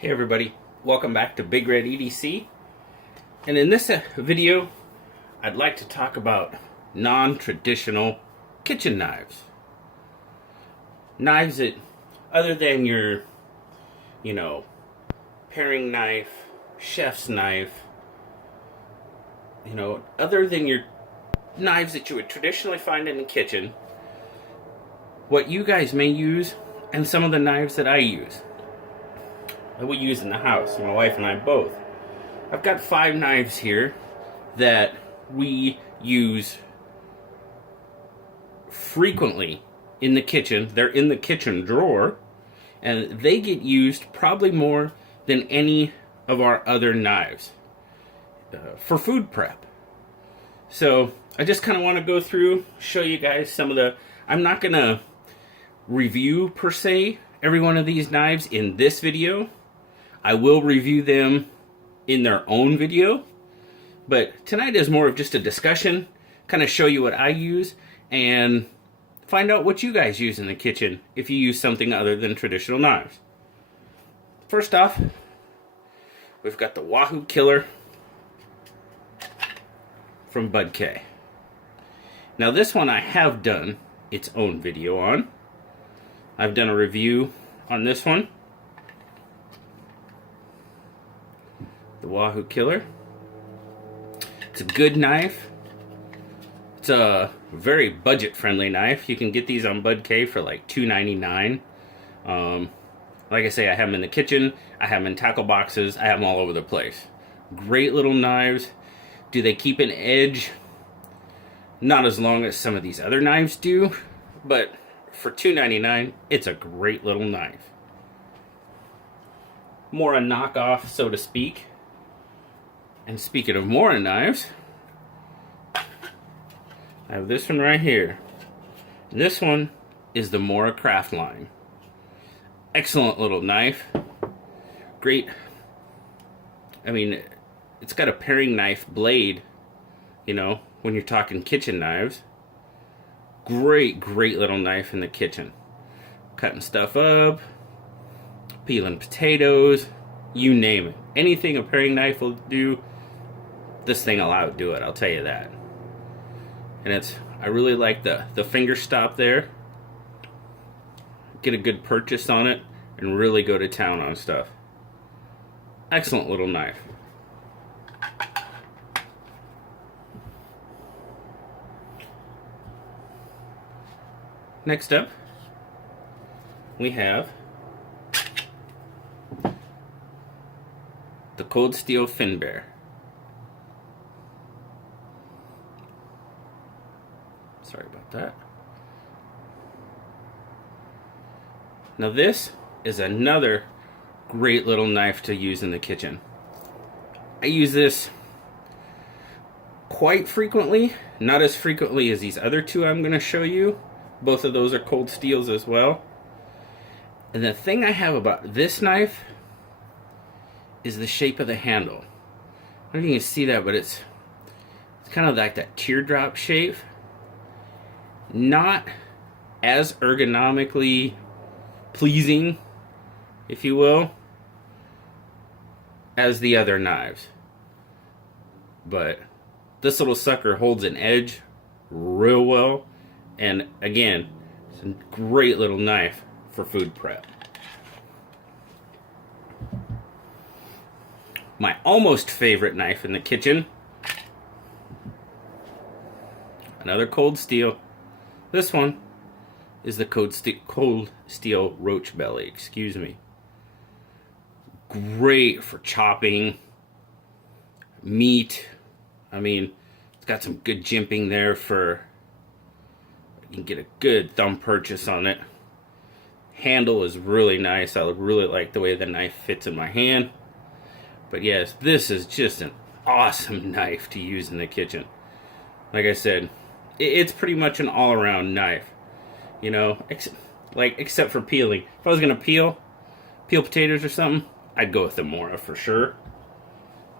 Hey everybody, welcome back to Big Red EDC. And in this video, I'd like to talk about non-traditional kitchen knives. Knives that, other than your, paring knife, chef's knife, other than your knives that you would traditionally find in the kitchen, what you guys may use, and some of the knives that I use. That we use in the house, my wife and I both. I've got 5 knives here that we use frequently in the kitchen. They're in the kitchen drawer, and they get used probably more than any of our other knives for food prep. So I just kind of want to go through, show you guys some of the... I'm not going to review per se every one of these knives in this video. I will review them in their own video, but tonight is more of just a discussion, kind of show you what I use and find out what you guys use in the kitchen if you use something other than traditional knives. First off, we've got the Wahoo Killer from Bud K. Now this one I have done its own video on. I've done a review on this one. The Wahoo Killer. It's a good knife. It's a very budget-friendly knife. You can get these on Bud K for like $2.99. Like I say, I have them in the kitchen. I have them in tackle boxes. I have them all over the place. Great little knives. Do they keep an edge? Not as long as some of these other knives do, but for $2.99, it's a great little knife. More a knockoff, so to speak. And speaking of Mora knives, I have this one right here. This one is the Mora Craft line. Excellent little knife. Great. I mean, it's got a paring knife blade, when you're talking kitchen knives. Great little knife in the kitchen. Cutting stuff up, peeling potatoes, you name it. Anything a paring knife will do, this thing will outdo it, I'll tell you that. And I really like the finger stop there. Get a good purchase on it and really go to town on stuff. Excellent little knife. Next up, we have the Cold Steel Fin Bear. Sorry about that. Now this is another great little knife to use in the kitchen. I use this quite frequently, not as frequently as these other two I'm going to show you. Both of those are cold steels as well. And the thing I have about this knife is the shape of the handle. I don't know if you can see that, but it's kind of like that teardrop shape. Not as ergonomically pleasing, if you will, as the other knives. But this little sucker holds an edge real well. And again, it's a great little knife for food prep. My almost favorite knife in the kitchen. Another cold steel. This one is the cold steel roach belly. Excuse me. Great for chopping meat. I mean, it's got some good jimping there for... You can get a good thumb purchase on it. Handle is really nice. I really like the way the knife fits in my hand. But yes, this is just an awesome knife to use in the kitchen. Like I said, it's pretty much an all-around knife. Except for peeling. If I was going to peel potatoes or something, I'd go with the Mora for sure.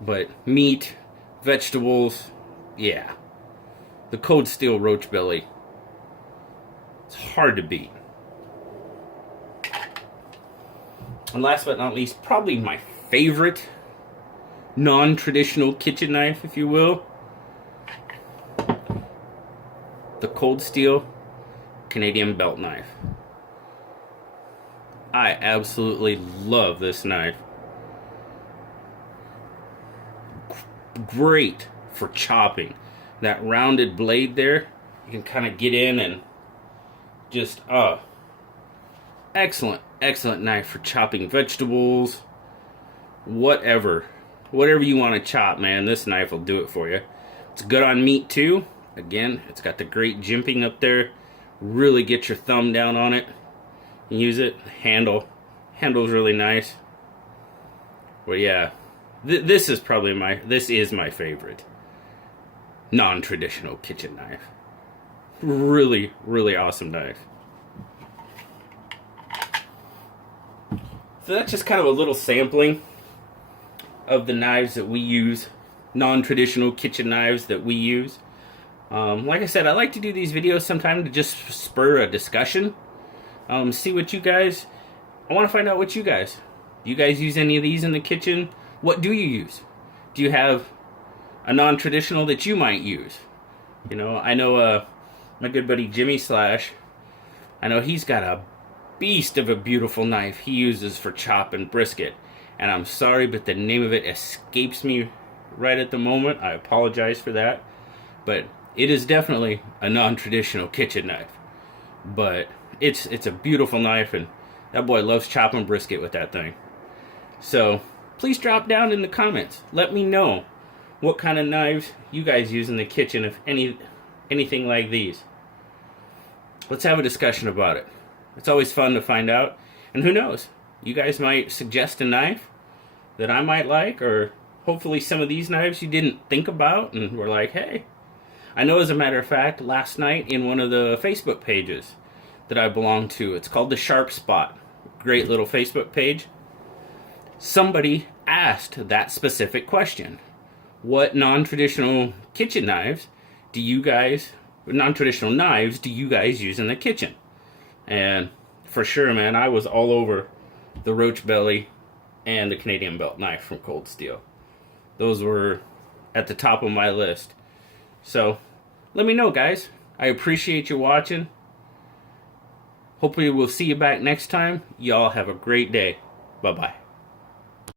But meat, vegetables, yeah. The Cold Steel Roach Belly, it's hard to beat. And last but not least, probably my favorite non-traditional kitchen knife, if you will, the Cold Steel Canadian belt knife. I absolutely love this knife. Great for chopping. That rounded blade there, you can kind of get in and just, excellent knife for chopping vegetables, whatever you want to chop, man, this knife will do it for you. It's good on meat too. Again, it's got the great jimping up there. Really get your thumb down on it and use it. Handle's really nice. Well, yeah, this is my favorite non-traditional kitchen knife. Really awesome knife. So that's just kind of a little sampling of the knives that we use, non-traditional kitchen knives that we use. Like I said, I like to do these videos sometimes to just spur a discussion. See what you guys, I want to find out what you guys, do you guys use any of these in the kitchen? What do you use? Do you have a non-traditional that you might use? You know, I know my good buddy Jimmy Slash, I know he's got a beast of a beautiful knife he uses for chopping brisket. And I'm sorry, but the name of it escapes me right at the moment. I apologize for that. But it is definitely a non-traditional kitchen knife. But it's a beautiful knife, and that boy loves chopping brisket with that thing. So please drop down in the comments. Let me know what kind of knives you guys use in the kitchen, if anything like these. Let's have a discussion about it. It's always fun to find out. And who knows? You guys might suggest a knife that I might like, or hopefully some of these knives you didn't think about and were like, hey. I know, as a matter of fact, last night in one of the Facebook pages that I belong to, it's called the Sharp Spot, great little Facebook page, somebody asked that specific question. What non-traditional kitchen knives do you guys, non-traditional knives do you guys use in the kitchen? And for sure, man, I was all over the Roach Belly and the Canadian belt knife from Cold Steel. Those were at the top of my list. So let me know, guys. I appreciate you watching. Hopefully we'll see you back next time. Y'all have a great day. Bye-bye.